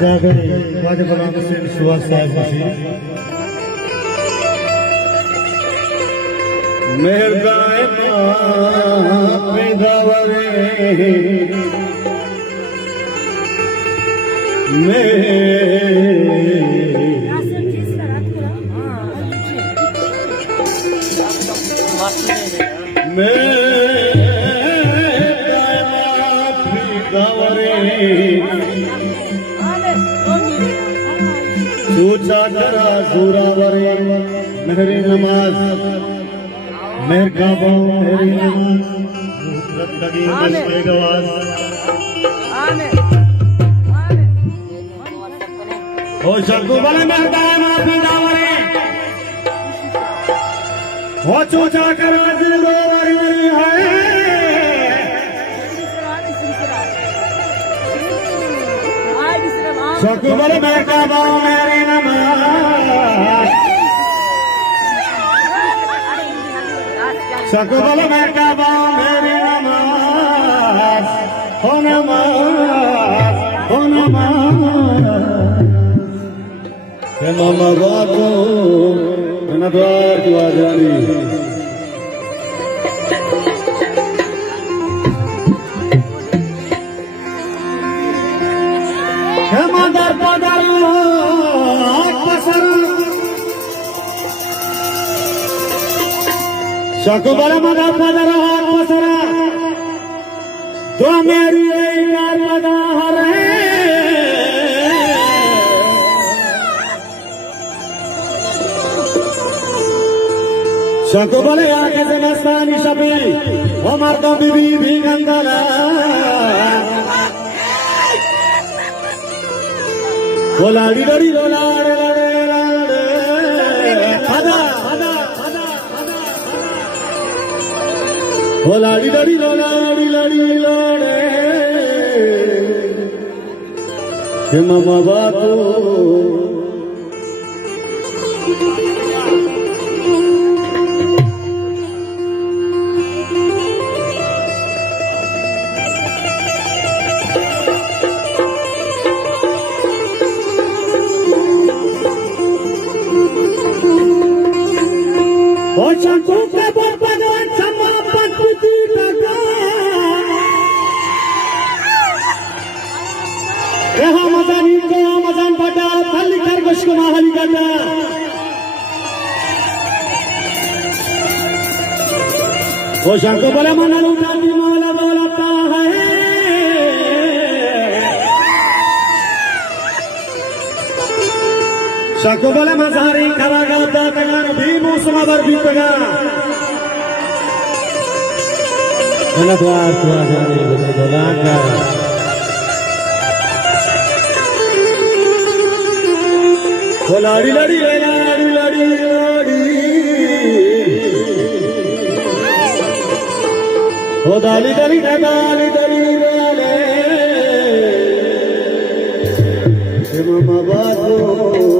जागरे ख्वाजा गुलाम हुसैन सुहाग साहब मसीह मेहरबान पैदावरे पूछा करा सूरावरे मेहरी नमाज मेहर का मेहरी नमाज लगी गवाज ओ शंकु बल मेहरबान माफी दावरे हो चूचा करा दिल गोवारी है शकुबल में काबा मेरी नमाज शकुबल में काबा मेरी नमाज हो नमाज हो नमाज हे मामा बाबू नद्वार की आजादी शकुबल मदा पदर हाथ पसरा तो मेरी यार लगा हरे शकुबल आगे से मस्तानी शबी उमर तो बीबी भी गंदला बोलाड़ी लड़ी लोलाड़ वो लाड़ी लड़ी लोड़ी लोड़े हे मामा बातो ओ शंकु के बोल भगवान मजानी को मजान बटा तल्ली खरगोश को माहली गटा वो शंको बोले मना लुटाती मौला बोलता है शंको बोले मजारी खरा गाता तगान भी मौसम बर भी तगा गलत बात हुआ जाने बोला वो लाड़ी लड़ी लाड़ी लड़ी लाड़ी वो दाली दली दाली दली लाले मामा बातो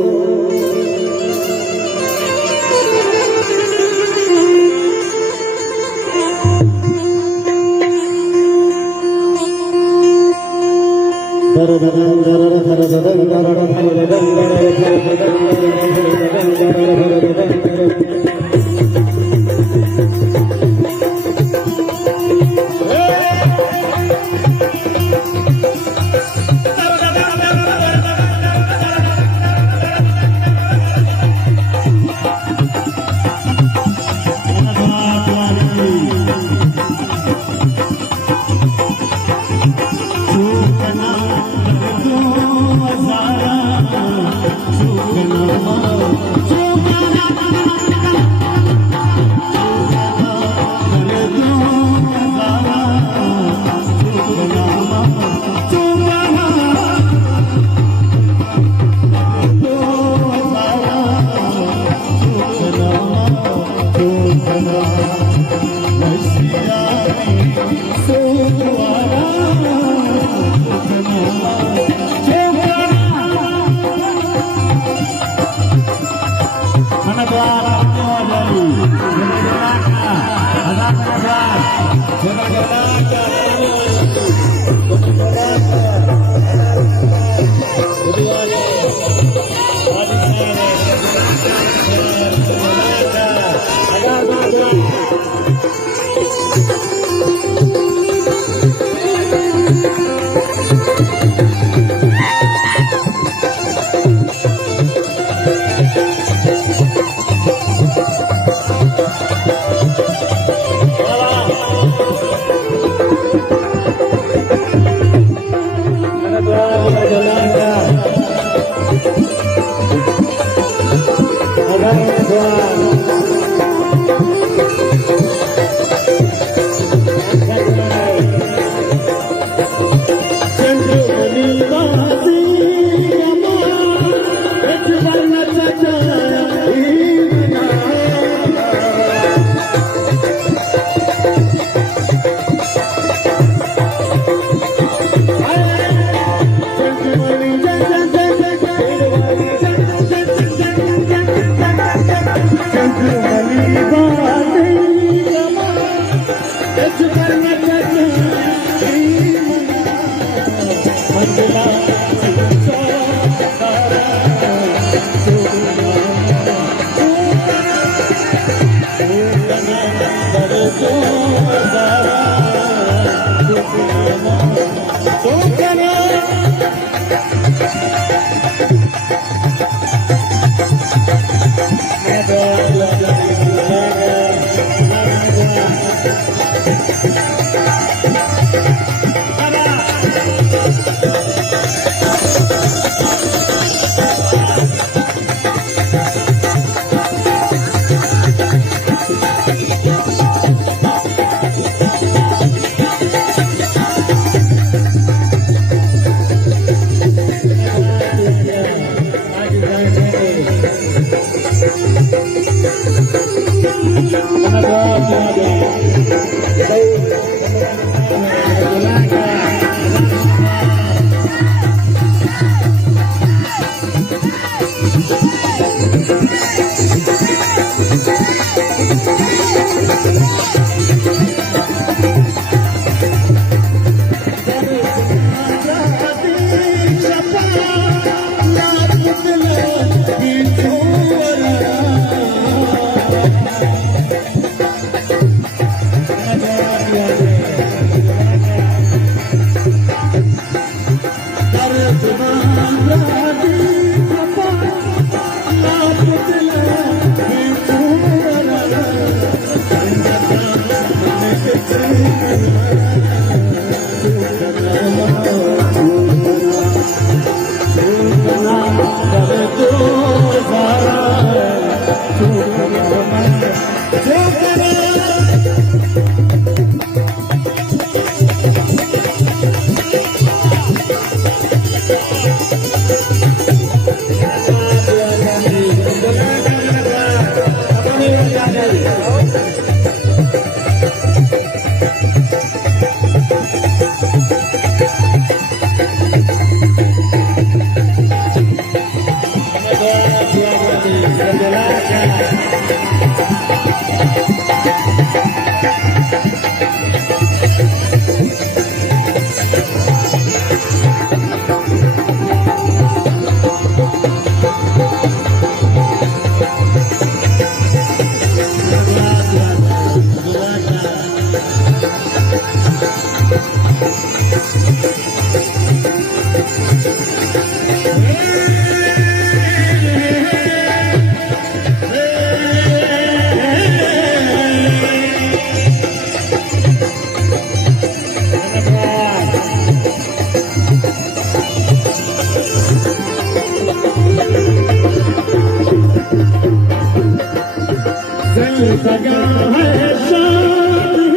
सगा है शादी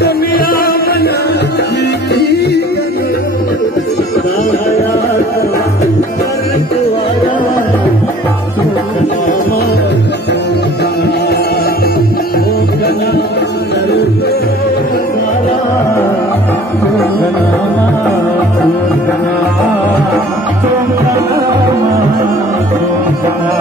दुनिया बनाने की Sukana,